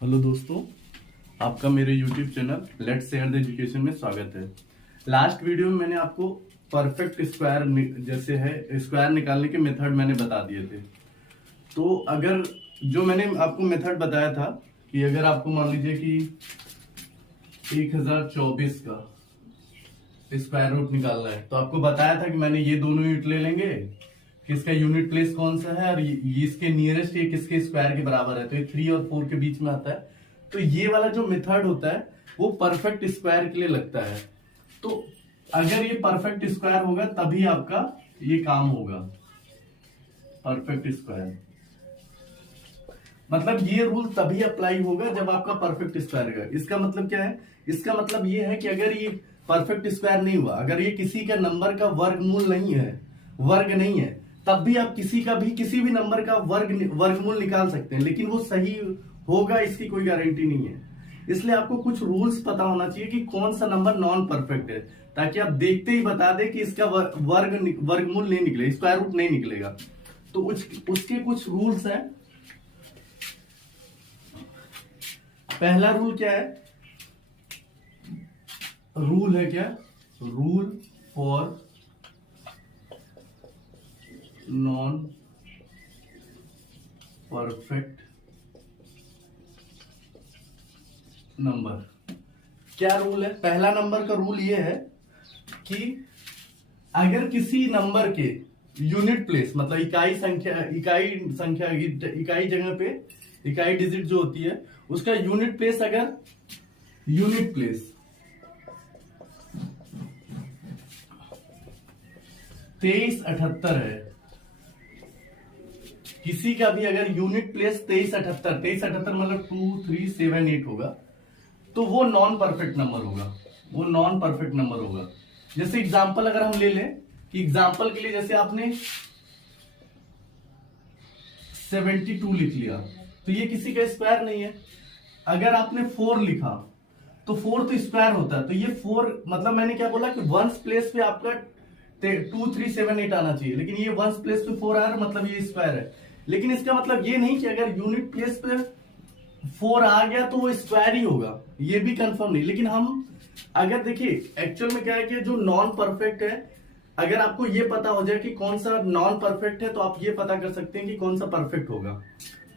Hello दोस्तों, आपका मेरे YouTube channel let's share the education में स्वागत है। लास्ट वीडियो में मैंने आपको परफेक्ट स्क्वायर जैसे है स्क्वायर निकालने के मेथड मैंने बता दिए थे। तो अगर जो मैंने आपको मेथड बताया था कि अगर आपको मान लीजिए कि 1024 का स्क्वायर रूट निकालना है तो आपको बताया था कि मैंने ये दोनों यूनिट ले लेंगे कि इसका यूनिट प्लेस कौन सा है और ये इसके नियरेस्ट ये किसके स्क्वायर के बराबर है, तो ये 3 और 4 के बीच में आता है। तो ये वाला जो मेथड होता है वो परफेक्ट स्क्वायर के लिए लगता है। तो अगर ये परफेक्ट स्क्वायर होगा तभी आपका ये काम होगा। परफेक्ट स्क्वायर मतलब ये रूल तभी अप्लाई होगा जब आपका परफेक्ट स्क्वायर होगा। इसका मतलब क्या है? इसका मतलब ये है कि अगर ये परफेक्ट स्क्वायर नहीं हुआ, अगर ये किसी का नंबर का वर्गमूल नहीं है, वर्ग नहीं है, तब भी आप किसी भी नंबर का वर्गमूल निकाल सकते हैं, लेकिन वो सही होगा इसकी कोई गारंटी नहीं है। इसलिए आपको कुछ रूल्स पता होना चाहिए कि कौन सा नंबर नॉन परफेक्ट है, ताकि आप देखते ही बता दें कि इसका वर्गमूल नहीं निकलेगा, स्क्वायर रूट नहीं निकलेगा। तो उसके कुछ रूल्स हैं। पहला रूल क्या है? रूल है क्या? Rule for non perfect number. क्या रूल है? पहला नंबर का रूल ये है कि अगर किसी नंबर के यूनिट प्लेस मतलब इकाई जगह पे इकाई डिजिट जो होती है उसका यूनिट प्लेस, अगर यूनिट प्लेस 2378 है, किसी का भी अगर यूनिट प्लेस 2378 मतलब 2378 होगा, तो वो नॉन परफेक्ट नंबर होगा। वो नॉन परफेक्ट नंबर होगा। जैसे एग्जांपल अगर हम ले लें कि एग्जांपल के लिए जैसे आपने 72 लिख लिया तो ये किसी का स्क्वायर नहीं है। अगर आपने 4 लिखा तो 4 तो स्क्वायर होता है, तो ये 4 मतलब मैंने क्या बोला कि वंस प्लेस पे आपका 2378 आना चाहिए, लेकिन ये वंस प्लेस पे 4 आ रहा है, मतलब ये स्क्वायर है। लेकिन इसका मतलब ये नहीं कि अगर यूनिट प्लेस पे 4 आ गया तो वो स्क्वायर ही होगा, ये भी कंफर्म नहीं। लेकिन हम अगर देखिए एक्चुअल में क्या है कि जो नॉन परफेक्ट है, अगर आपको ये पता हो जाए कि कौन सा नॉन परफेक्ट है तो आप ये पता कर सकते हैं कि कौन सा परफेक्ट होगा।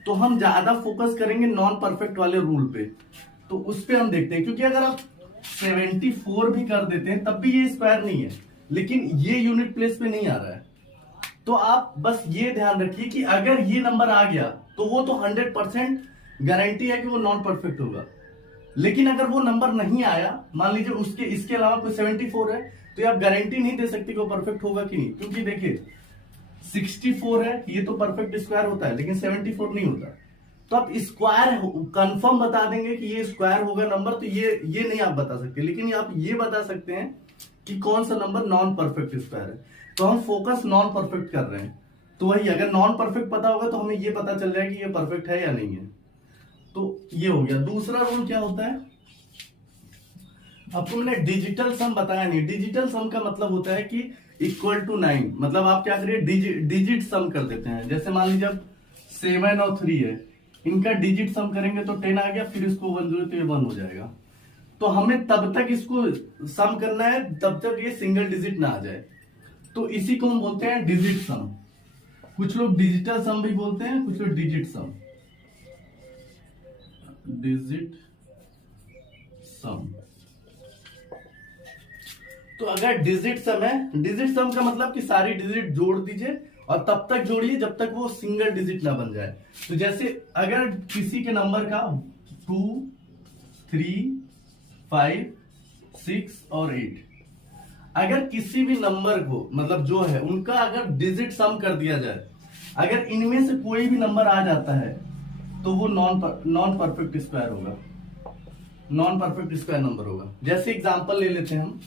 तो हम ज्यादा फोकस करेंगे नॉन परफेक्ट वाले रूल पे, तो उस पे हम देखते हैं। क्योंकि अगर आप 74 भी कर देते हैं तब भी ये स्क्वायर नहीं है, लेकिन ये यूनिट प्लेस पे नहीं आ रहा है। तो आप बस ये ध्यान रखिए कि अगर ये नंबर आ गया तो वो तो 100% गारंटी है कि वो नॉन परफेक्ट होगा। लेकिन अगर वो नंबर नहीं आया, मान लीजिए उसके इसके अलावा कोई 74 है, तो आप गारंटी नहीं दे सकते कि वो परफेक्ट होगा कि नहीं। क्योंकि देखिए 64 है, ये तो परफेक्ट स्क्वायर होता है, लेकिन 74 नहीं होता। तो आप स्क्वायर कंफर्म बता देंगे कि ये स्क्वायर होगा नंबर, तो ये नहीं आप बता सकते, लेकिन आप ये बता सकते हैं कि कौन सा नंबर नॉन परफेक्ट स्क्वायर है। तो हम फोकस नॉन परफेक्ट कर रहे हैं। तो वही अगर नॉन परफेक्ट पता होगा तो हमें ये पता चल जाएगा कि ये परफेक्ट है या नहीं है। तो ये हो गया। दूसरा रूल क्या होता है? आपको मैंने डिजिटल सम बताया नहीं। डिजिटल सम का मतलब होता है कि इक्वल टू 9, मतलब आप क्या करिए डिजिट सम कर देते हैं। जैसे मान लीजिए अब 7 और 3 है, इनका डिजिट सम करेंगे तो 10 आ गया, फिर इसको 1 जोड़े तो ये 1 हो जाएगा। तो हमें तब तक इसको सम करना है तब तक ये सिंगल डिजिट ना आ जाए, तो इसी को हम बोलते हैं डिजिट सम। कुछ लोग डिजिटल सम भी बोलते हैं, कुछ लोग डिजिट सम। डिजिट सम। तो अगर डिजिट सम है, डिजिट सम का मतलब कि सारी डिजिट जोड़ दीजिए और तब तक जोड़िए जब तक वो सिंगल डिजिट ना बन जाए। तो जैसे अगर किसी के नंबर का 2, 3, 5, 6 और 8, अगर किसी भी नंबर को मतलब जो है उनका अगर डिजिट सम कर दिया जाए, अगर इनमें से कोई भी नंबर आ जाता है तो वो नॉन परफेक्ट स्क्वायर होगा, नॉन परफेक्ट स्क्वायर नंबर होगा। जैसे एग्जांपल ले लेते हैं हम,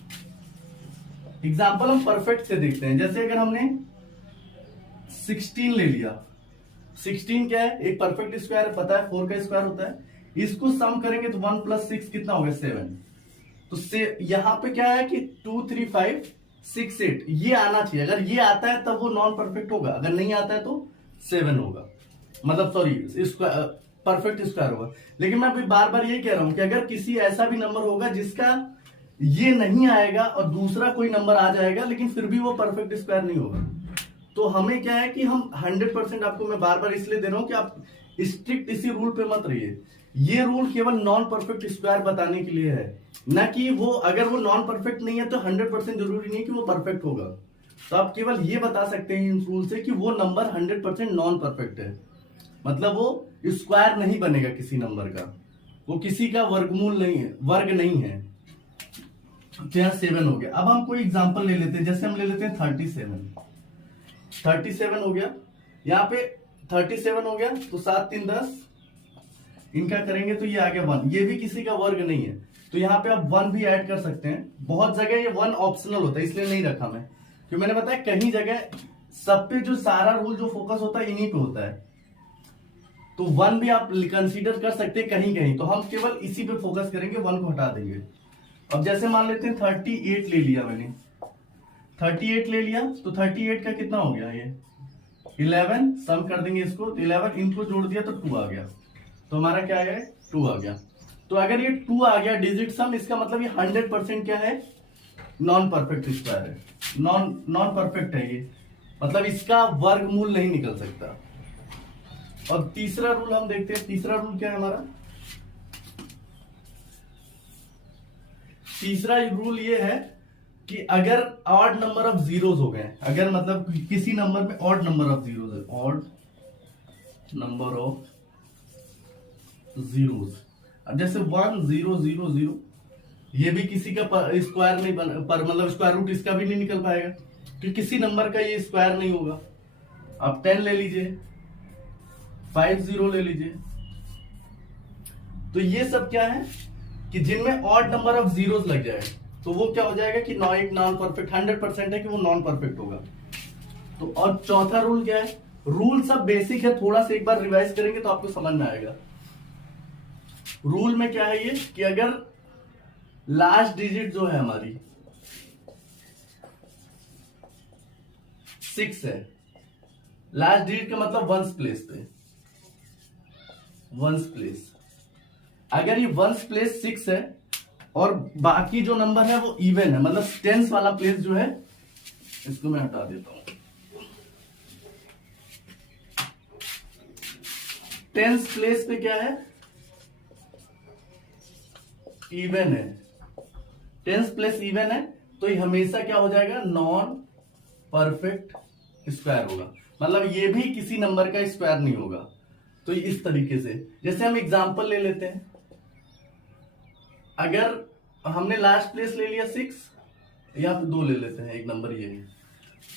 एग्जांपल हम परफेक्ट से देखते हैं। जैसे अगर हमने 16 ले लिया, 16 क्या है? एक परफेक्ट स्क्वायर है, पता है 4 का स्क्वायर होता है। इसको सम करेंगे तो 1 + 6 कितना हो गया? 7। तो यहां पे क्या है कि 2, 3, 5, 6, 8 ये आना चाहिए। अगर ये आता है तब वो नॉन परफेक्ट होगा, अगर नहीं आता है तो 7 होगा। मतलब सॉरी परफेक्ट स्क्वायर होगा। लेकिन मैं अभी बार बार ये कह रहा हूं कि अगर किसी ऐसा भी नंबर होगा जिसका ये नहीं आएगा और दूसरा कोई नंबर आ जाएगा लेकिन फिर भी वो परफेक्ट स्क्वायर नहीं होगा, तो हमें क्या है कि हम 100% आपको मैं बार बार इसलिए दे रहा हूं कि आप स्ट्रिक्ट इसी रूल पे मत रहिए। ये रूल केवल नॉन परफेक्ट स्क्वायर बताने के लिए है, ना कि वो अगर वो नॉन परफेक्ट नहीं है तो 100% जरूरी नहीं कि वो परफेक्ट होगा। तो आप केवल ये बता सकते हैं इस रूल से कि वो नंबर 100% नॉन परफेक्ट है, मतलब वो स्क्वायर नहीं बनेगा किसी नंबर का, वो किसी का वर्गमूल नहीं है, वर्ग नहीं है। तो यहाँ 7 हो गया। अब हम कोई एग्जांपल ले लेते हैं, जैसे हम ले लेते हैं 37 हो गया, यहाँ पे 37 हो गया, तो 7 3 10, इनका करेंगे तो ये आ गया 1, ये भी किसी का वर्ग नहीं है, तो यहाँ पे आप 1 भी ऐड कर सकते हैं। बहुत जगह ये 1 ऑप्शनल होता है, इसलिए नहीं रखा मैं, क्योंकि मैंने बताया कहीं जगह सब पे जो सारा रूल जो फोकस होता है इन्हीं पे होता है, तो 1 भी आप कंसीडर कर सकते हैं कहीं कहीं, तो हम केवल इसी पे फोकस करेंगे, 1 को हटा देंगे। अब जैसे मान लेते हैं 38 ले लिया मैंने, 38 ले लिया, तो 38 का कितना हो गया, ये 11, सम कर देंगे इसको, 11 इनको जोड़ दिया तो 2 आ गया, तो हमारा क्या है 2 आ गया। तो अगर ये 2 आ गया डिजिट सम, इसका मतलब ये 100% क्या है, नॉन परफेक्ट स्क्वायर है, नॉन परफेक्ट है ये, मतलब इसका वर्गमूल नहीं निकल सकता। और तीसरा रूल हम देखते हैं, तीसरा रूल क्या है हमारा, तीसरा रूल ये है कि अगर ऑड नंबर ऑफ जीरोस हो गए, अगर मतलब किसी नंबर में ऑड नंबर ऑफ जीरोस है, ऑड नंबर ऑफ जीरोस, अब जैसे 1 0 0 0, ये भी किसी का स्क्वायर नहीं बन पर, मतलब स्क्वायर रूट इसका भी नहीं निकल पाएगा, क्योंकि किसी नंबर का ये स्क्वायर नहीं होगा। आप 10 ले लीजिए, 5 0 ले लीजिए, तो ये सब क्या है कि जिनमें ऑड नंबर ऑफ जीरोस लग जाए तो वो क्या हो जाएगा कि नॉन परफेक्ट, 100% है कि वो नॉन परफेक्ट होगा। तो और चौथा रूल क्या है, रूल सब बेसिक है, थोड़ा सा एक बार रिवाइज करेंगे तो आपको समझ में आएगा। रूल में क्या है ये कि अगर लास्ट डिजिट जो है हमारी 6 है, लास्ट डिजिट का मतलब वंस प्लेस पे, वंस प्लेस, अगर ये वंस प्लेस 6 है और बाकी जो नंबर है वो इवन है, मतलब टेंस वाला प्लेस जो है, इसको मैं हटा देता हूं, टेंस प्लेस पे क्या है, इवन है, टेंस प्लेस इवन है, तो ये हमेशा क्या हो जाएगा, नॉन परफेक्ट स्क्वायर होगा, मतलब ये भी किसी नंबर का स्क्वायर नहीं होगा। तो इस तरीके से, जैसे हम एग्जांपल ले लेते हैं, अगर हमने लास्ट प्लेस ले लिया 6, या फिर 2 ले लेते हैं, एक नंबर ये है,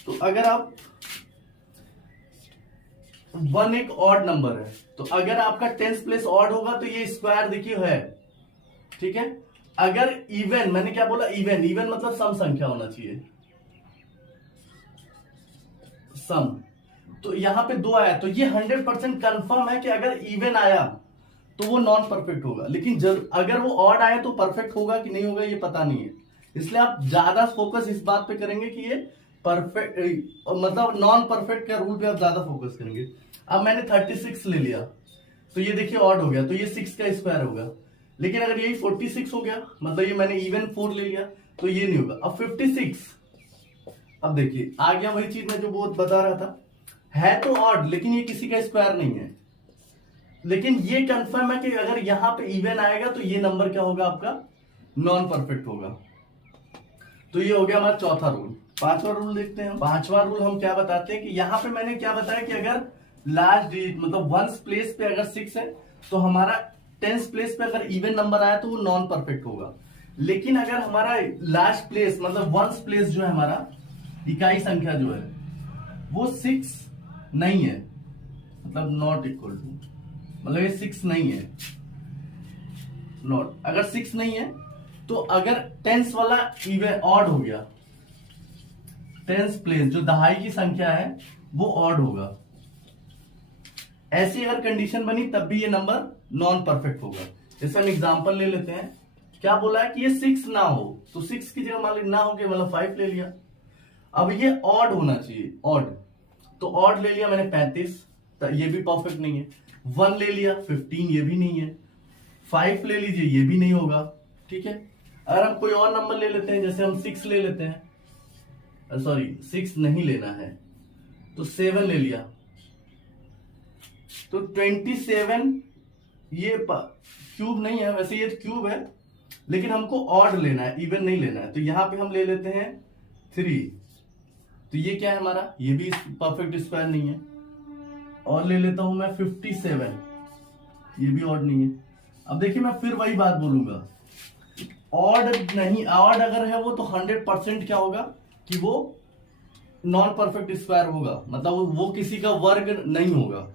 तो अगर आप 1 एक ऑड नंबर है, तो अगर आपका 10th प्लेस ऑड होगा तो ये स्क्वायर देखिए है, ठीक है। अगर इवन, मैंने क्या बोला, इवन, इवन मतलब सम संख्या होना चाहिए, सम, तो यहां पे 2 आया, तो ये 100% कंफर्म है कि अगर इवन आया तो वो नॉन परफेक्ट होगा, लेकिन अगर वो ऑड आया तो परफेक्ट होगा कि नहीं होगा ये पता नहीं है, इसलिए आप ज्यादा फोकस इस बात पे करेंगे कि ये परफेक्ट, मतलब नॉन परफेक्ट का रूल पे आप ज्यादा फोकस करेंगे। अब मैंने 36 ले लिया, तो ये देखिए ऑड हो गया, तो ये 6 का स्क्वायर होगा, लेकिन अगर यही 46 हो गया, मतलब ये मैंने इवन 4 ले लिया, तो ये नहीं होगा। अब 56, अब देखिए आ गया वही चीज मैं जो बहुत बता रहा था, है तो ऑड लेकिन ये किसी का स्क्वायर नहीं है, लेकिन ये कंफर्म है कि अगर यहां पे इवन आएगा तो ये नंबर क्या होगा, आपका नॉन परफेक्ट होगा। तो ये हो गया हमारा चौथा रूल। पांचवा रूल देखते हैं। पांचवा रूल हम क्या बताते हैं कि यहां पे मैंने क्या बताया कि अगर लास्ट डिजिट मतलब वंस प्लेस पे अगर 6 है तो हमारा 10th प्लेस पे अगर इवन नंबर आया तो वो नॉन परफेक्ट होगा, लेकिन अगर हमारा लास्ट प्लेस मतलब वंस प्लेस जो है हमारा इकाई संख्या जो है वो 6 नहीं है, मतलब नॉट इक्वल टू, मतलब ये 6 नहीं है, नॉट, अगर 6 नहीं है तो अगर 10th वाला इवन ऑड हो गया, 10th प्लेस जो दहाई की संख्या है वो ऑड होगा, ऐसी अगर कंडीशन बनी तब भी ये नंबर नॉन परफेक्ट होगा। जैसे हम एग्जांपल ले लेते हैं, क्या बोला है कि ये 6 ना हो, तो 6 की जगह मान ली ना हो गया, मतलब 5 ले लिया। अब ये ऑड होना चाहिए, ऑड, तो ऑड ले लिया मैंने 35, तो ये भी परफेक्ट नहीं है। 1 ले लिया 15, ये भी नहीं है। 5 ले लीजिए, ये भी नहीं होगा। ठीक है, अगर हम कोई और नंबर ले लेते हैं, जैसे हम 6 ले लेते हैं, सॉरी 6 नहीं लेना है, तो 7 ले लिया, तो 27, ये क्यूब नहीं है, वैसे ये क्यूब है, लेकिन हमको ऑड लेना है, इवन नहीं लेना है। तो यहां पे हम ले लेते हैं 3, तो ये क्या है हमारा, ये भी परफेक्ट स्क्वायर नहीं है। और ले लेता हूं मैं 57, ये भी ऑड नहीं है। अब देखिए मैं फिर वही बात बोलूंगा, ऑड नहीं, ऑड अगर है वो तो 100% क्या होगा कि वो नॉन परफेक्ट स्क्वायर होगा, मतलब वो किसी का वर्ग नहीं होगा।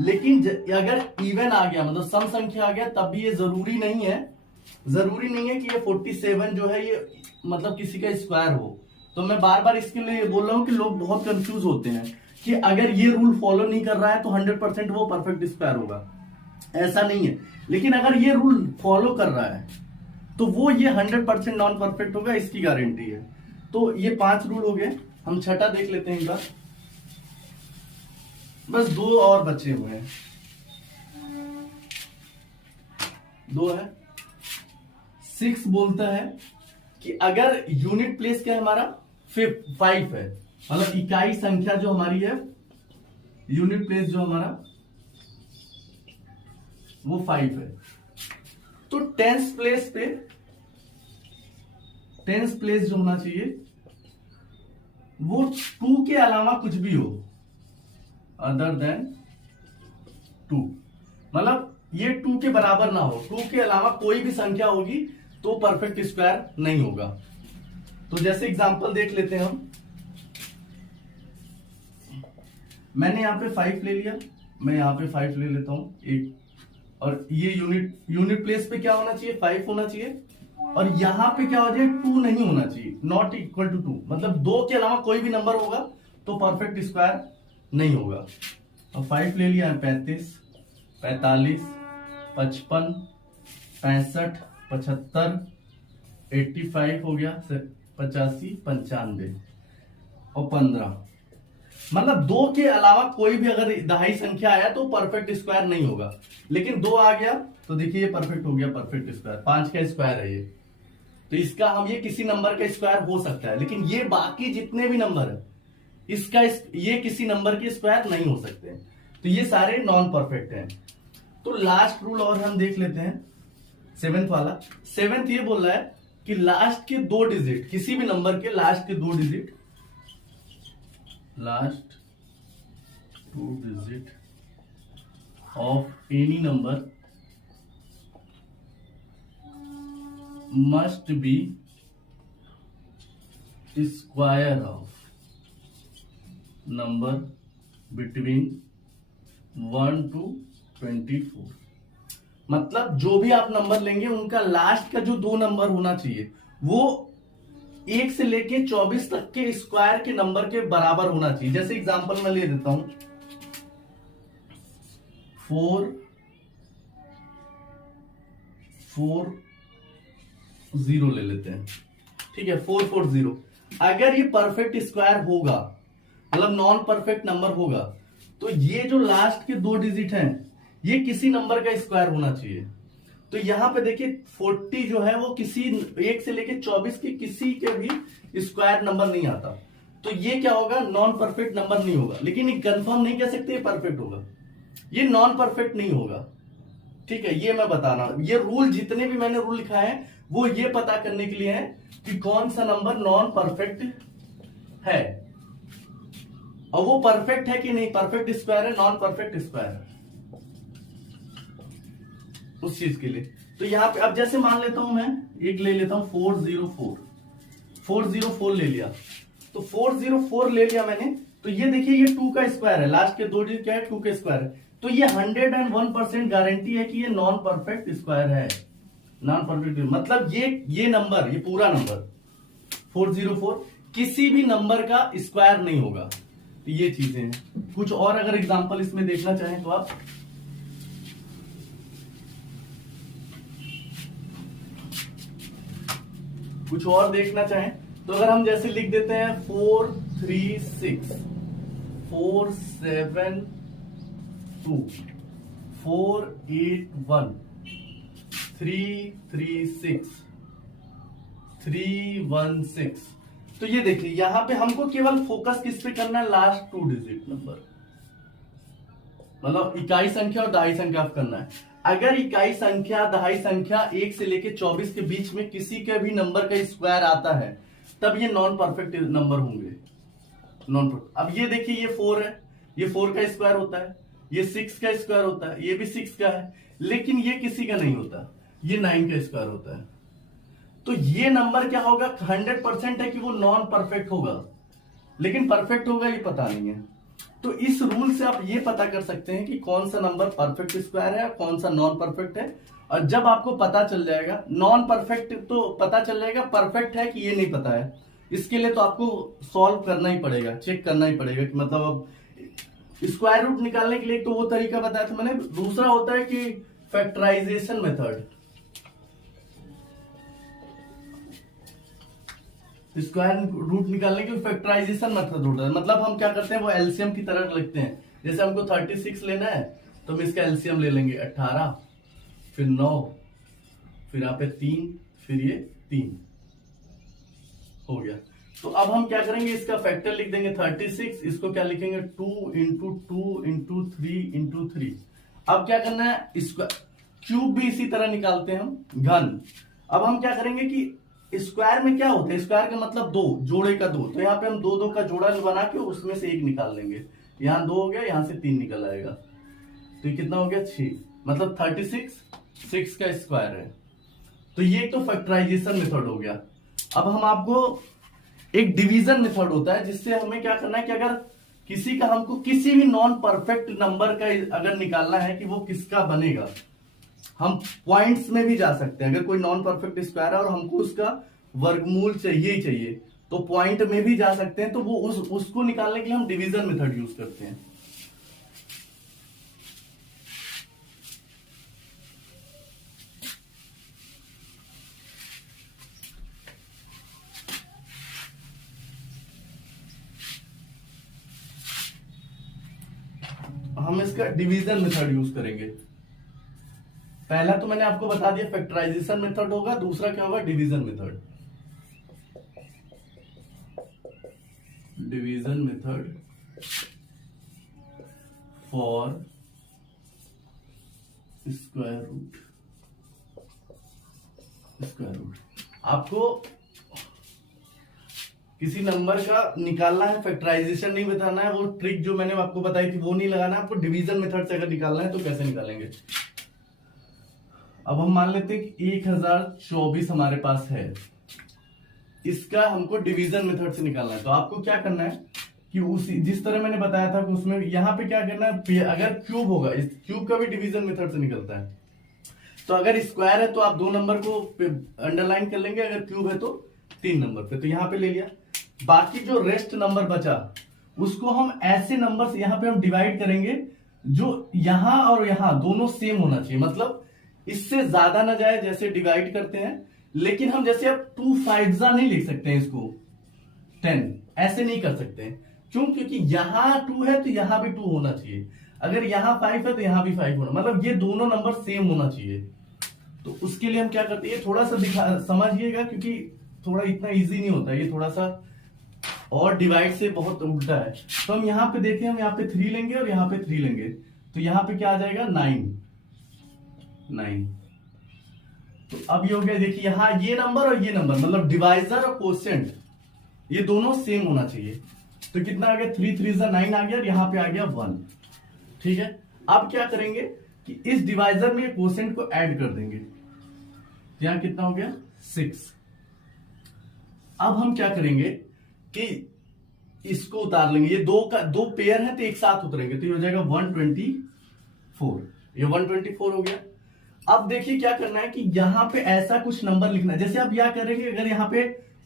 लेकिन अगर इवन आ गया, मतलब सम संख्या आ गया, तब भी ये जरूरी नहीं है कि ये 47 जो है ये मतलब किसी का स्क्वायर हो। तो मैं बार बार इसके लिए बोल रहा हूं कि लोग बहुत कंफ्यूज होते हैं कि अगर ये रूल फॉलो नहीं कर रहा है तो 100% वो परफेक्ट स्क्वायर होगा, ऐसा नहीं है। लेकिन अगर ये रूल फॉलो कर रहा है तो वो ये 100% नॉन परफेक्ट होगा, इसकी गारंटी है। तो ये 5 रूल हो गए। हम छठा देख लेते हैं एक बार, बस 2 और बचे हुए हैं, 2 है। 6 बोलता है कि अगर यूनिट प्लेस क्या है हमारा 5 है, मतलब इकाई संख्या जो हमारी है, यूनिट प्लेस जो हमारा वो 5 है, तो टेंस प्लेस जो होना चाहिए वो 2 के अलावा कुछ भी हो, अदर देन 2, मतलब ये 2 के बराबर ना हो, 2 के अलावा कोई भी संख्या होगी तो परफेक्ट स्क्वायर नहीं होगा। तो जैसे एग्जांपल देख लेते हैं हम, मैंने यहां पे 5 ले लिया, मैं यहां पे 5 ले लेता हूं एक, और ये यूनिट प्लेस पे क्या होना चाहिए 5 होना चाहिए, और यहां पे क्या हो जाए 2 नहीं होना चाहिए, नॉट इक्वल टू 2, मतलब 2 के अलावा कोई भी नंबर होगा तो परफेक्ट स्क्वायर नहीं होगा। अब 5 ले लिया है, 35, 45, 55, 65, 75, 85 हो गया, 85, 95 और 15, मतलब 2 के अलावा कोई भी अगर दहाई संख्या आया तो परफेक्ट स्क्वायर नहीं होगा। लेकिन 2 आ गया तो देखिए ये परफेक्ट हो गया, परफेक्ट स्क्वायर, 5 का स्क्वायर है ये, तो इसका हम ये किसी नंबर का स्क्वायर हो सकता है, लेकिन ये बाकी जितने भी नंबर है इसका ये किसी नंबर के स्क्वायर नहीं हो सकते, तो ये सारे नॉन परफेक्ट हैं। तो लास्ट रूल और हम देख लेते हैं 7th वाला। 7th ये बोल रहा है कि लास्ट के 2 डिजिट, किसी भी नंबर के लास्ट के 2 digit, last 2 digit of any number must be square of number between 1 to 24, मतलब जो भी आप नंबर लेंगे उनका लास्ट का जो 2 नंबर होना चाहिए वो 1 से लेके 24 तक के स्क्वायर के नंबर के बराबर होना चाहिए। जैसे एग्जांपल मैं ले देता हूं 440 ले लेते हैं, ठीक है 440। अगर ये परफेक्ट स्क्वायर होगा, मतलब नॉन परफेक्ट नंबर होगा, तो ये जो लास्ट के 2 डिजिट हैं ये किसी नंबर का स्क्वायर होना चाहिए। तो यहां पे देखिए 40 जो है वो किसी 1 से लेके 24 के किसी के भी स्क्वायर नंबर नहीं आता, तो ये क्या होगा नॉन परफेक्ट नंबर नहीं होगा। लेकिन ये कंफर्म नहीं कह सकते ये परफेक्ट होगा, ये नॉन परफेक्ट नहीं होगा, ठीक है। ये मैं बता रहा हूं, ये रूल जितने भी मैंने रूल लिखा है वो ये पता करने के लिए है कि कौन सा नंबर नॉन परफेक्ट है, और वो परफेक्ट है कि नहीं, परफेक्ट स्क्वायर है नॉन परफेक्ट स्क्वायर है, उस चीज के लिए। तो यहां पे अब जैसे मान लेता हूं मैं एक ले लेता हूं 404 ले लिया, तो 404 ले लिया मैंने, तो ये देखिए ये 2 का स्क्वायर है, लास्ट के 2 डिजिट क्या है 2 का स्क्वायर है, तो ये 101% गारंटी है कि ये नॉन परफेक्ट स्क्वायर है। नॉन परफेक्ट मतलब ये नंबर, ये पूरा नंबर 404 किसी भी नंबर का स्क्वायर नहीं होगा। तो ये चीजें हैं। कुछ और अगर एग्जांपल इसमें देखना चाहें तो आप कुछ और देखना चाहें तो अगर हम जैसे लिख देते हैं 436 4 7 2 4 8 1 3 3 6 3 1 6। तो ये देखिए यहां पे हमको केवल फोकस किस पे करना है, लास्ट 2 डिजिट नंबर, मतलब इकाई संख्या और दहाई संख्या करना है। अगर इकाई संख्या दहाई संख्या 1 से लेके 24 के बीच में किसी के भी नंबर का स्क्वायर आता है तब ये नॉन परफेक्ट नंबर होंगे। Non perfect. अब ये देखिए ये 4 है, ये 4 का स्क्वायर होता है, ये 6 का स्क्वायर होता है, ये भी 6 का है, लेकिन ये किसी का नहीं होता, ये 9 का स्क्वायर होता है। तो ये नंबर क्या होगा, 100% है कि वो नॉन परफेक्ट होगा, लेकिन परफेक्ट होगा ये पता नहीं है। तो इस रूल से आप ये पता कर सकते हैं कि कौन सा नंबर परफेक्ट स्क्वायर है और कौन सा नॉन परफेक्ट है। और जब आपको पता चल जाएगा नॉन परफेक्ट तो पता चल जाएगा, परफेक्ट है कि ये नहीं पता है, इसके लिए तो आपको सॉल्व करना ही पड़ेगा, चेक करना ही पड़ेगा कि मतलब अब स्क्वायर रूट निकालने के लिए तो वो तरीका बताया था मैंने। दूसरा होता है कि फैक्टराइजेशन मेथड। स्क्वायर रूट निकालने के लिए फैक्टराइजेशन मेथड होता है, मतलब हम क्या करते हैं वो एलसीएम की तरह लिखते हैं। जैसे हमको 36 लेना है तो हम इसका एलसीएम ले लेंगे 18, फिर 9, फिर यहाँ पे 3, फिर ये 3 हो गया। तो अब हम क्या करेंगे, इसका फैक्टर लिख देंगे 36, इसको क्या लिखेंगे 2 इंटू 2 इंटू 3 इंटू 3। अब क्या करना है, इसका क्यूब भी इसी तरह निकालते हैं हम, घन। अब हम क्या करेंगे कि स्क्वायर में क्या होता है, स्क्वायर का मतलब 2, जोड़े का 2, तो यहाँ पे हम 2 2 का जोड़ा बना के उसमें से 1 निकाल लेंगे। यहाँ 2 हो गया, यहाँ से 3 निकल आएगा, तो ये कितना हो गया 6, मतलब 36 6 का स्क्वायर है। तो ये तो फैक्टराइजेशन मेथड हो गया। अब हम आपको एक डिवीजन मेथड होता है जिससे हमें क्या करना है कि अगर किसी का हमको किसी भी नॉन परफेक्ट नंबर का अगर निकालना है कि वो किसका बनेगा, हम पॉइंट्स में भी जा सकते हैं। अगर कोई नॉन परफेक्ट स्क्वायर है और हमको उसका वर्गमूल चाहिए ही चाहिए तो पॉइंट में भी जा सकते हैं, तो वो उसको निकालने के लिए हम डिवीजन मेथड यूज करते हैं। हम इसका डिवीजन मेथड यूज करेंगे। पहला तो मैंने आपको बता दिया फैक्टराइजेशन मेथड होगा, दूसरा क्या होगा division method. Division method for square root. आपको किसी नंबर का निकालना है, फैक्टराइजेशन नहीं बताना है, वो ट्रिक जो मैंने आपको बताई थी वो नहीं लगाना, आपको डिवीजन मेथड से अगर निकालना है तो कैसे निकालेंगे। अब हम मान लेते हैं कि 1024 हमारे पास है, इसका हमको डिवीजन मेथड से निकालना है। तो आपको क्या करना है कि उसी जिस तरह मैंने बताया था कि उसमें यहाँ पे क्या करना है, अगर क्यूब होगा, इस क्यूब का भी डिवीजन मेथड से निकलता है। तो अगर स्क्वायर है तो आप 2 नंबर को अंडरलाइन कर लेंगे, अगर क्यूब है तो 3 नंबर पे, तो यहाँ पे ले लिया। बाकी जो रेस्ट नंबर बचा उसको हम ऐसे नंबर से यहाँ पे हम डिवाइड करेंगे जो यहां और यहां दोनों सेम होना चाहिए, मतलब इससे ज्यादा ना जाए, जैसे डिवाइड करते हैं। लेकिन हम जैसे अब 2 5 नहीं लिख सकते हैं, इसको 10 ऐसे नहीं कर सकते हैं। क्यों, क्योंकि यहां 2 है तो यहां भी 2 होना चाहिए, अगर यहां 5 है तो यहां भी 5 होना, मतलब ये दोनों नंबर सेम होना चाहिए। तो उसके लिए हम क्या करते हैं, थोड़ा सा समझिएगा क्योंकि थोड़ा इतना इजी नहीं होता, ये थोड़ा सा और डिवाइड से बहुत उल्टा है। तो हम यहाँ पे देखें, हम यहाँ पे 3 लेंगे और यहाँ पे 3 लेंगे, तो यहाँ पे क्या आ जाएगा 9। तो अब ये हो गया, देखिए यहाँ ये नंबर और ये नंबर, मतलब डिवाइजर और कोशेंट ये दोनों सेम होना चाहिए। तो कितना आ गया, 3 3 9 आ गया और यहाँ पे आ गया 1। ठीक है, अब क्या करेंगे कि इस डिवाइजर में कोशेंट को ऐड कर देंगे, यहाँ कितना हो गया 6। अब हम क्या करेंगे कि इसको उतार लेंगे, ये दो पेयर है तो एक साथ उतरेंगे, तो ये हो जाएगा 124, ये 124 हो गया। अब देखिए क्या करना है कि यहां पे ऐसा कुछ नंबर लिखना है, जैसे आप क्या करेंगे, अगर यहाँ पे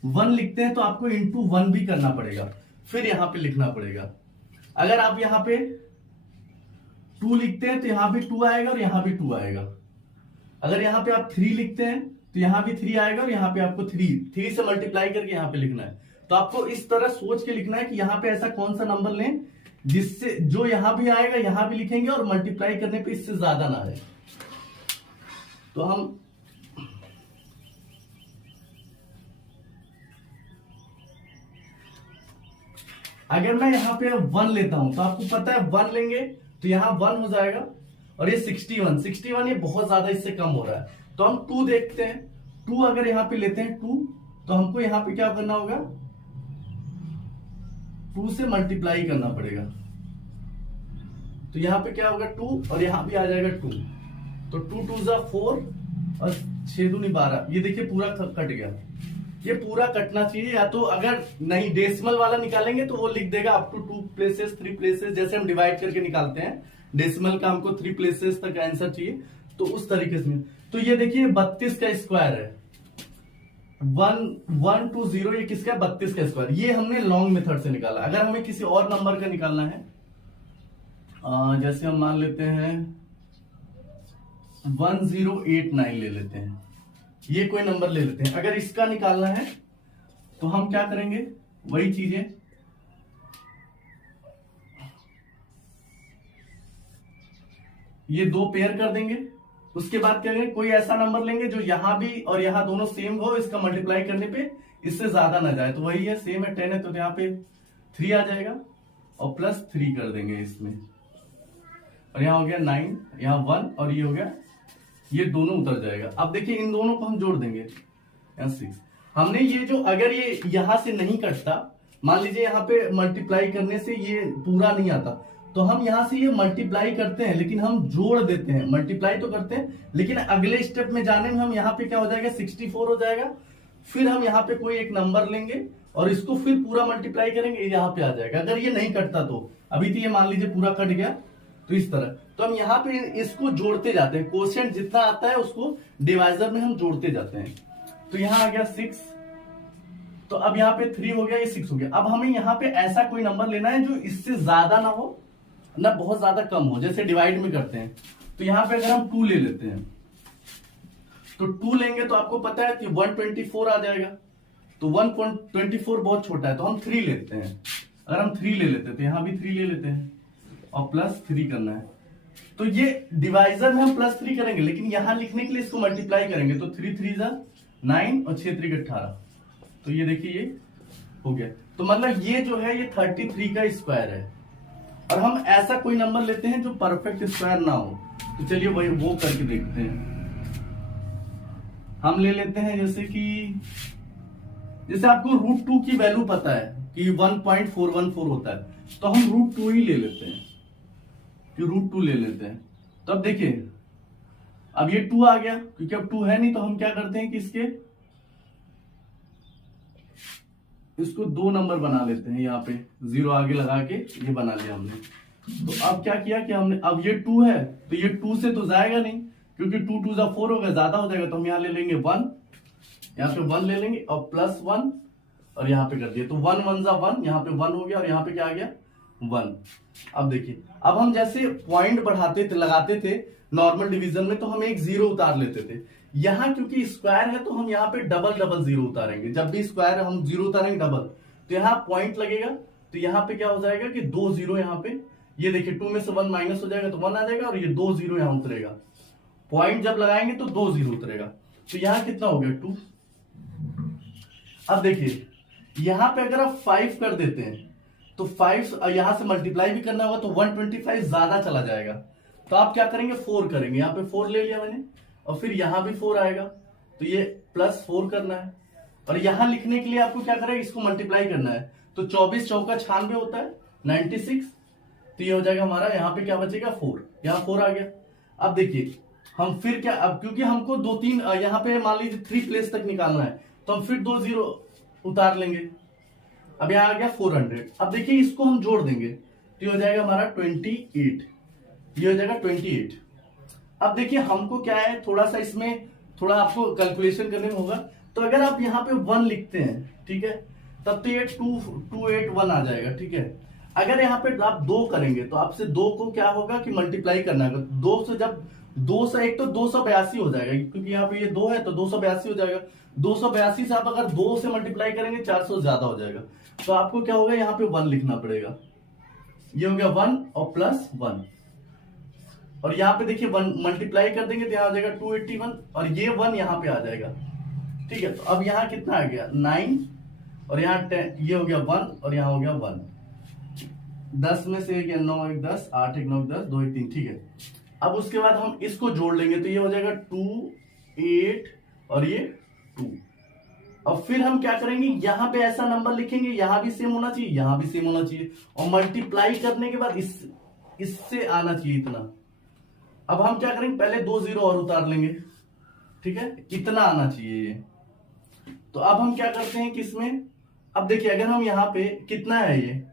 1 लिखते हैं तो आपको इंटू 1 भी करना पड़ेगा, फिर यहाँ पे लिखना पड़ेगा। अगर आप यहाँ पे 2 लिखते हैं तो यहाँ पे 2 आएगा और यहाँ भी 2 आएगा। अगर यहाँ पे आप 3 लिखते हैं तो यहाँ भी 3 आएगा और यहाँ पे आपको 3 से मल्टीप्लाई करके यहाँ पे लिखना है। तो आपको इस तरह सोच के लिखना है कि यहाँ पे ऐसा कौन सा नंबर लें जिससे जो यहां भी आएगा यहां भी लिखेंगे और मल्टीप्लाई करने पे इससे ज्यादा ना आए। तो हम अगर मैं यहां पे 1 लेता हूं तो आपको पता है 1 लेंगे तो यहां 1 हो जाएगा, और ये 61 ये बहुत ज्यादा इससे कम हो रहा है। तो हम 2 देखते हैं, 2 अगर यहां पे लेते हैं 2, तो हमको यहां पे क्या करना होगा, 2 से मल्टीप्लाई करना पड़ेगा। तो यहां पे क्या होगा 2 और यहां भी आ जाएगा 2, तो 2 2 जा 4 और 6 दूनी 12। ये देखिए पूरा कट गया, ये पूरा कटना चाहिए। या तो अगर नहीं डेसिमल वाला निकालेंगे तो वो लिख देगा अप टू 2 प्लेसेस 3 प्लेसेस, जैसे हम डिवाइड करके निकालते हैं डेसिमल का, हमको 3 प्लेसेस तक आंसर चाहिए तो उस तरीके से। तो ये देखिए 32 का स्क्वायर है, 1120, ये किसका 32 का स्क्वायर। ये हमने लॉन्ग मेथड से निकाला। अगर हमें किसी और नंबर का निकालना है, जैसे हम मान लेते हैं 1089 ले लेते हैं, ये कोई नंबर ले लेते हैं। अगर इसका निकालना है तो हम क्या करेंगे, वही चीजें, ये 2 पेयर कर देंगे। उसके बाद क्या करेंगे, कोई ऐसा नंबर लेंगे जो यहां भी और यहां दोनों सेम हो, इसका मल्टीप्लाई करने पे इससे ज्यादा ना जाए। तो वही है, सेम है 10 है तो यहाँ पे 3 आ जाएगा और प्लस 3 कर देंगे इसमें, और यहाँ हो गया 9, यहाँ 1 और ये हो गया, ये दोनों उतर जाएगा। अब देखिए इन दोनों को हम जोड़ देंगे, यहाँ 6। हमने ये जो, अगर ये यहां से नहीं कटता, मान लीजिए यहाँ पे मल्टीप्लाई करने से ये पूरा नहीं आता, तो हम यहां से ये मल्टीप्लाई करते हैं लेकिन हम जोड़ देते हैं। मल्टीप्लाई तो करते हैं लेकिन अगले स्टेप में जाने में हम यहाँ पे क्या हो जाएगा 64 हो जाएगा। फिर हम यहाँ पे कोई एक नंबर लेंगे और इसको फिर पूरा मल्टीप्लाई करेंगे, यहाँ पे आ जाएगा। अगर ये नहीं कटता तो अभी तो ये मान लीजिए पूरा कट गया, तो इस तरह। तो हम यहाँ पे इसको जोड़ते जाते हैं, कोशिएंट जितना आता है उसको डिवाइजर में हम जोड़ते जाते हैं। तो यहाँ आ गया 6, तो अब यहाँ पे 3 हो गया, ये 6 हो गया। अब हमें यहाँ पे ऐसा कोई नंबर लेना है जो इससे ज्यादा ना हो ना बहुत ज्यादा कम हो, जैसे डिवाइड में करते हैं। तो यहाँ पे अगर हम 2 ले लेते हैं, तो 2 लेंगे तो आपको पता है कि 124 आ जाएगा। तो 124 बहुत छोटा है तो हम 3 लेते हैं। अगर हम 3 ले लेते हैं तो यहाँ भी 3 ले लेते हैं और प्लस 3 करना है। तो ये डिवाइजर में हम प्लस 3 करेंगे, लेकिन यहां लिखने के लिए इसको मल्टीप्लाई करेंगे। तो 3 3 जा 9 और 6 3 18। तो ये देखिए ये हो गया। तो मतलब ये जो है ये 33 का स्क्वायर है। और हम ऐसा कोई नंबर लेते हैं जो परफेक्ट स्क्वायर ना हो। तो चलिए वही वो करके देखते हैं। हम ले लेते हैं जैसे आपको √2 की वैल्यू पता है कि 1.414 होता है, तो हम √2 ही ले लेते हैं कि √2 ले लेते हैं। तो अब देखिए अब ये 2 आ गया, क्योंकि अब 2 है नहीं, तो हम क्या करते हैं कि इसको 2 नंबर बना लेते हैं। यहाँ पे 0 आगे लगा के ये बना लिया हमने। तो अब क्या किया कि हमने, अब ये 2 है तो ये 2 से तो जाएगा नहीं, क्योंकि 2 2 जा 4 होगा, ज्यादा हो जाएगा। तो हम यहाँ ले लेंगे 1, यहाँ पे 1 ले लेंगे और प्लस 1 और यहाँ पे कर दिए। तो 1 1 जा 1, यहाँ पे 1 हो गया और यहाँ पे क्या आ गया 1। अब देखिए, अब हम जैसे पॉइंट बढ़ाते थे, लगाते थे नॉर्मल डिवीजन में, तो हम एक 0 उतार लेते थे। यहां क्योंकि स्क्वायर है तो हम यहाँ पे डबल 0 उतारेंगे। जब भी स्क्वायर हम 0 उतारेंगे डबल, तो यहाँ पॉइंट लगेगा। तो यहाँ पे क्या हो जाएगा कि 2 0 यहाँ पे, ये देखिए 2 में से 1 माइनस हो जाएगा तो 1 आ जाएगा, और ये 2 0 यहाँ उतरेगा। पॉइंट जब लगाएंगे तो 2 0 उतरेगा। तो यहाँ कितना हो गया 2। अब देखिए यहाँ पे अगर आप 5 कर देते हैं तो 5 यहां से मल्टीप्लाई भी करना होगा, तो 125 ज्यादा चला जाएगा। तो आप क्या करेंगे 4 करेंगे। यहाँ पे 4 ले लिया मैंने, और फिर यहां भी 4 आएगा, तो ये प्लस 4 करना है। और यहां लिखने के लिए आपको क्या करें, इसको मल्टीप्लाई करना है। तो 24 चौका 96 होता है 96। तो ये हो जाएगा हमारा, यहाँ पे क्या बचेगा 4, यहाँ 4 आ गया। अब देखिए हम फिर क्या, अब क्योंकि हमको 2-3 यहाँ पे मान लीजिए 3 प्लेस तक निकालना है, तो हम फिर 2 0 उतार लेंगे। अब यहाँ आ गया 400। अब देखिए इसको हम जोड़ देंगे तो ये हो जाएगा हमारा 28, ये हो जाएगा 28। अब देखिए हमको क्या है, थोड़ा सा इसमें थोड़ा आपको कैलकुलेशन करने में होगा। तो अगर आप यहाँ पे 1 लिखते हैं, ठीक है, तब तो ये 281 आ जाएगा, ठीक है। अगर यहाँ पे आप 2 करेंगे तो आपसे 2 को क्या होगा कि मल्टीप्लाई करना होगा। 2 से जब 2 से एक तो 282 हो जाएगा, क्योंकि यहाँ पे ये 2 है तो 282 हो जाएगा। 282 से आप अगर 2 से मल्टीप्लाई करेंगे 400 ज्यादा हो जाएगा। तो आपको क्या होगा, यहाँ पे 1 लिखना पड़ेगा। ये हो गया 1 और प्लस 1, और यहाँ पे देखिए 1 मल्टीप्लाई कर देंगे तो यहाँ आ जाएगा 281, और ये 1 यहाँ पे आ जाएगा। ठीक है, तो अब यहाँ कितना आ गया 9, और यहाँ 10, ये हो गया 1 और यहाँ हो गया 1। 10 में से 1 9 1 10, 8 1 9 10, 2 1 3। ठीक है, अब उसके बाद हम इसको जोड़ लेंगे तो ये हो जाएगा 2 8 और ये 2। अब फिर हम क्या करेंगे, यहां पे ऐसा नंबर लिखेंगे, यहां भी सेम होना चाहिए, यहां भी सेम होना चाहिए, और मल्टीप्लाई करने के बाद इससे आना चाहिए इतना। अब हम क्या करेंगे, पहले 2 0 और उतार लेंगे। ठीक है, इतना आना चाहिए ये। तो अब हम क्या करते हैं कि इसमें, अब देखिए अगर हम यहाँ पे कितना है,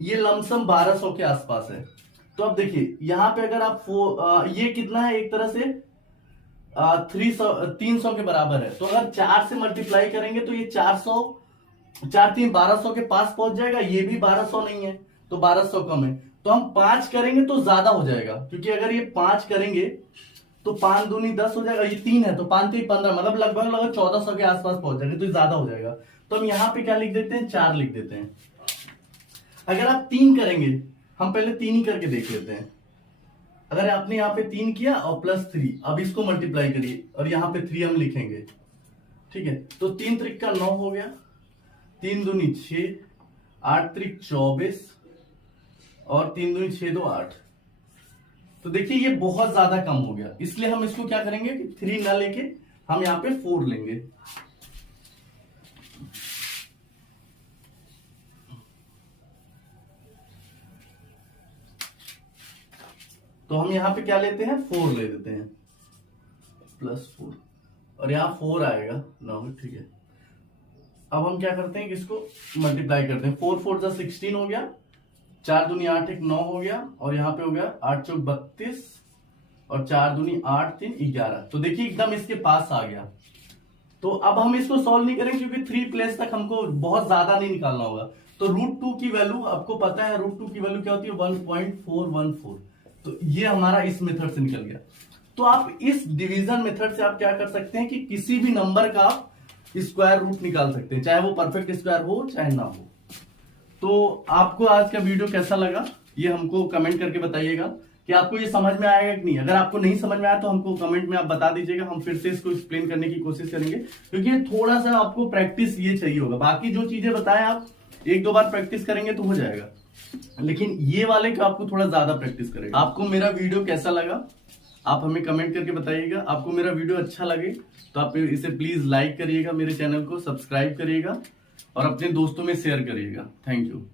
ये लमसम 1200 के आसपास है। तो अब देखिए यहाँ पे अगर आप ये कितना है, एक तरह से 300 के बराबर है। तो अगर 4 से मल्टीप्लाई करेंगे तो ये 400, 4 3 1200 के पास पहुंच जाएगा। ये भी 1200 नहीं है तो 1200 कम है, तो हम 5 करेंगे तो ज्यादा हो जाएगा, क्योंकि अगर ये 5 करेंगे तो 5 दूनी 10 हो जाएगा, ये 3 है तो 5 3 15, मतलब लगभग 1400 के आसपास पहुंच जाएंगे, तो ज्यादा हो जाएगा। तो हम यहाँ पे क्या लिख देते हैं, 4 लिख देते हैं। अगर आप 3 करेंगे, हम पहले 3 ही करके देख लेते हैं। अगर आपने यहाँ पे 3 किया और प्लस 3, अब इसको मल्टीप्लाई करिए और यहाँ पे 3 हम लिखेंगे। ठीक है, तो 3 त्रिक का 9 हो गया, 3 दूनी 6, 8 त्रिक 24, और 3 दूनी 6 2 8। तो देखिए ये बहुत ज्यादा कम हो गया, इसलिए हम इसको क्या करेंगे कि 3 ना लेके हम यहाँ पे 4 लेंगे। तो हम यहाँ पे क्या लेते हैं, 4 ले लेते हैं, +4, और यहाँ 4 आएगा 9। ठीक है, अब हम क्या करते हैं कि इसको मल्टीप्लाई करते हैं। 4 4 16 हो गया, 4 दूनी 8 1 9 हो गया, और यहाँ पे हो गया 8 चौक 32, और 4 दूनी 8 3 11। तो देखिए एकदम इसके पास आ गया। तो अब हम इसको सॉल्व नहीं करेंगे क्योंकि 3 प्लेस तक हमको बहुत ज्यादा नहीं निकालना होगा। तो √2 की वैल्यू आपको पता है, √2 की वैल्यू क्या होती है, 1.414। तो ये हमारा इस मेथड से निकल गया। तो आप इस डिवीजन मेथड से आप क्या कर सकते हैं कि किसी भी नंबर का आप स्क्वायर रूट निकाल सकते हैं, चाहे वो परफेक्ट स्क्वायर हो चाहे ना हो। तो आपको आज का वीडियो कैसा लगा, ये हमको कमेंट करके बताइएगा कि आपको ये समझ में आएगा कि नहीं। अगर आपको नहीं समझ में आया तो हमको कमेंट में आप बता दीजिएगा, हम फिर से इसको एक्सप्लेन करने की कोशिश करेंगे, क्योंकि थोड़ा सा आपको प्रैक्टिस ये चाहिए होगा। बाकी जो चीजें बताएं आप 1-2 बार प्रैक्टिस करेंगे तो हो जाएगा, लेकिन ये वाले का आपको थोड़ा ज्यादा प्रैक्टिस करेगा। आपको मेरा वीडियो कैसा लगा आप हमें कमेंट करके बताइएगा। आपको मेरा वीडियो अच्छा लगे तो आप इसे प्लीज लाइक करिएगा, मेरे चैनल को सब्सक्राइब करिएगा, और अपने दोस्तों में शेयर करिएगा। Thank you.